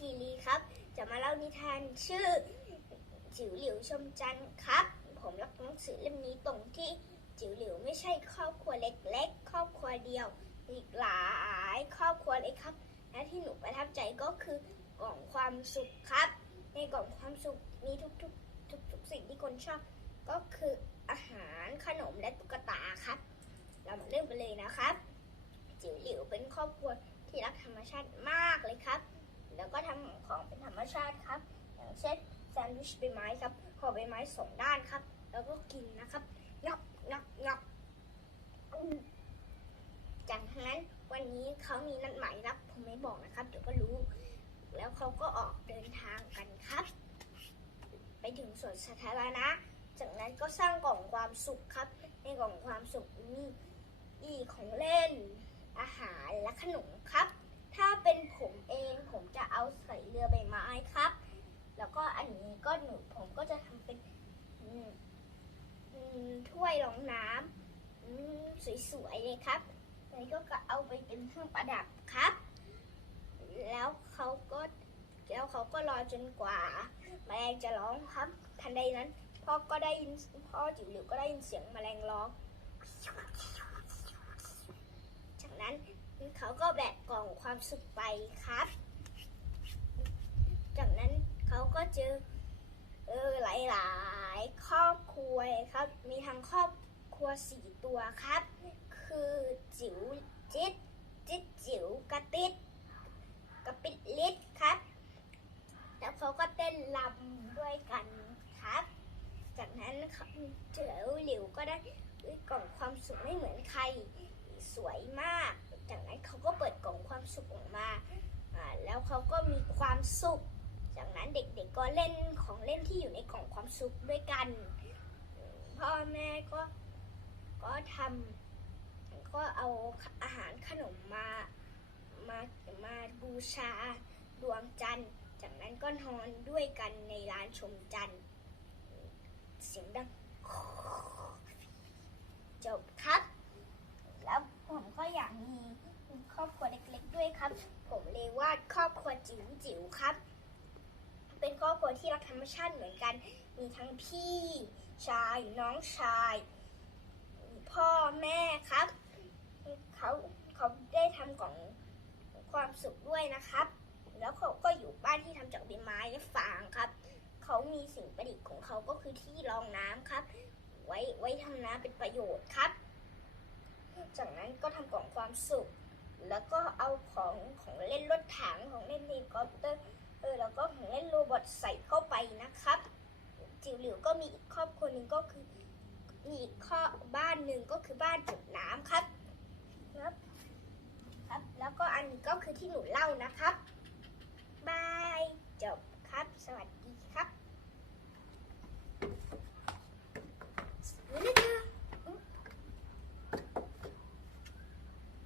คีรีครับ จะมาเล่านิทานชื่อ จิ๋วหลิวชมจันทร์ครับ ผมรักหนังสือเล่มนี้ตรงที่จิ๋วหลิวไม่ใช่ครอบครัวเล็กๆ ครอบครัวเดียวอีกหลายครอบครัวเลยครับ และที่หนูประทับใจก็คือกล่องความสุขครับ ในกล่องความสุขมีทุกๆ ทุกๆสิ่งที่คนชอบ ก็คืออาหารขนมและตุ๊กตาครับ เรามาเริ่มกันเลยนะครับ จิ๋วหลิวเป็นครอบครัวที่รักธรรมชาติมากเลยครับ แล้วก็ทำของเป็นธรรมชาติครับ อย่างเช่นแซนด์วิชใบไม้ครับห่อใบไม้สองด้านครับ แล้วก็กินนะครับงับงับงับอืมจากนั้นวันนี้เขามีนัดหมายรับผมไม่บอกนะครับ เดี๋ยวก็รู้ แล้วเขาก็ออกเดินทางกันครับ ไปถึงสวนสาธารณะ จากนั้นก็สร้างกล่องความสุขครับ ในกล่องความสุขมีอีของเล่นอาหารและขนมครับ ถ้าเป็นผมเองผมจะเอาใส่เรือใบไม้ครับ แล้วก็อันนี้ก็หนู ผมก็จะทำเป็นถ้วยรองน้ำสวยๆเลยครับแล้วก็เอาไปเป็นเครื่องประดับครับ แล้วเขาก็แล้วเขาก็รอจนกว่าแมลงจะร้องครับ ทันใดนั้นพ่อก็ได้ยินพ่อจิ๋วหลิวก็ได้ยินเสียงแมลงร้อง จากนั้นเขาก็แบกกล่องความสุขไปครับ จากนั้นเขาก็เจอเออหลายๆ ครอบครัวเลย ครับ มีทั้งครอบครัวสี่ตัวครับ คือจิ๋วจิตจิตจิ๋วกระติดกระปิดลิดครับ แล้วเขาก็เต้นรำด้วยกันครับ จากนั้นเขาเจ๋วหลิวก็ได้กล่องความสุขไม่เหมือนใครสวยมาก จากนั้นเขาก็เปิดกล่องความสุขออกมาอ่าแล้วเขาก็มีความสุข จากนั้นเด็กๆก็เล่นของเล่นที่อยู่ในกล่องความสุขด้วยกัน พ่อแม่ก็ก็ทำก็เอาอาหารขนมมามามาบูชาดวงจันทร์ จากนั้นก็นอนด้วยกันในร้านชมจันทร์เสียงดัง จบครับ แล้วผมก็อยากมีครอบครัวเล็กๆด้วยครับ ผมเลยวาดครอบครัวจิ๋วจิ๋วๆครับ เป็นครอบครั วที่รักธรรมชาติเหมือนกัน มีทั้งพี่ชายน้องชาย พ่อแม่ครับ เขาเขาได้ทำกล่องความสุขด้วยนะครับ แล้วเขาก็อยู่บ้านที่ทำจากใบไม้และฟางครับ เขามีสิ่งประดิษฐ์ของเขาก็คือที่รองน้ำครับ ไว้ไว้ทำน้ำเป็นประโยชน์ครับ จากนั้นก็ทำกล่องความสุข แล้วก็เอาของของเล่นรถถังของเล่นเฮลิคอปเตอร์ บทใส่เข้าไปนะครับ จิ๋วหลิวก็มีอีกครอบครัวหนึ่งก็คือมีอีกข้อบบ้านหนึ่งก็คือบ้านจุดน้ำครับครับครับ แล้วก็อันนี้ก็คือที่หนูเล่านะครับบายจบครับสวัสดี